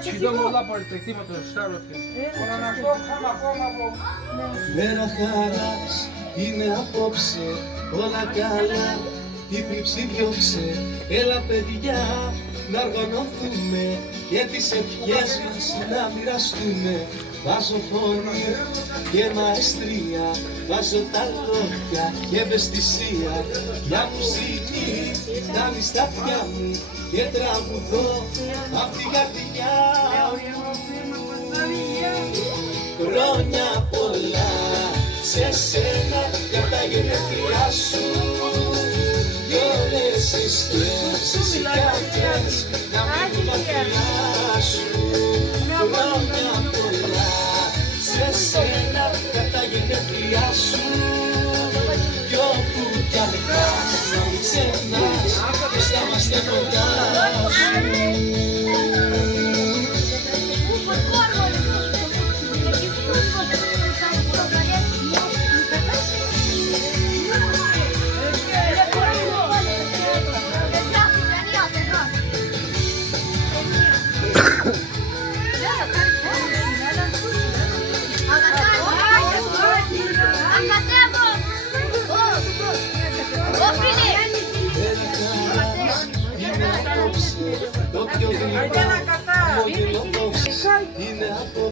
Συγγνώμη όλα πολυτεχνήματος, Στάρωτης. Μέρα χαράς είναι απόψε, όλα καλά, η θλίψη διώξε. Έλα παιδιά να οργανωθούμε και τις ευχές μας να μοιραστούμε. Βάζω φωνή και μαεστρία, βάζω τα λόγια και ευαισθησία. Για μουσική φτάνει στα αυτιά μου και τραγουδώ απ' την καρδιά. Χρόνια πολλά σε σένα για τα γενέθλιά σου. Κι όλες οι σκέψεις οι καρδιές να μείνουν μακριά σου. Χρόνια πολλά σε σένα για τα γενέθλιά σου. Κι όπου κι αν πας να μην ξεχνάς πως θα είμαστε κοντά σου. Το πιο γρήγορο είναι από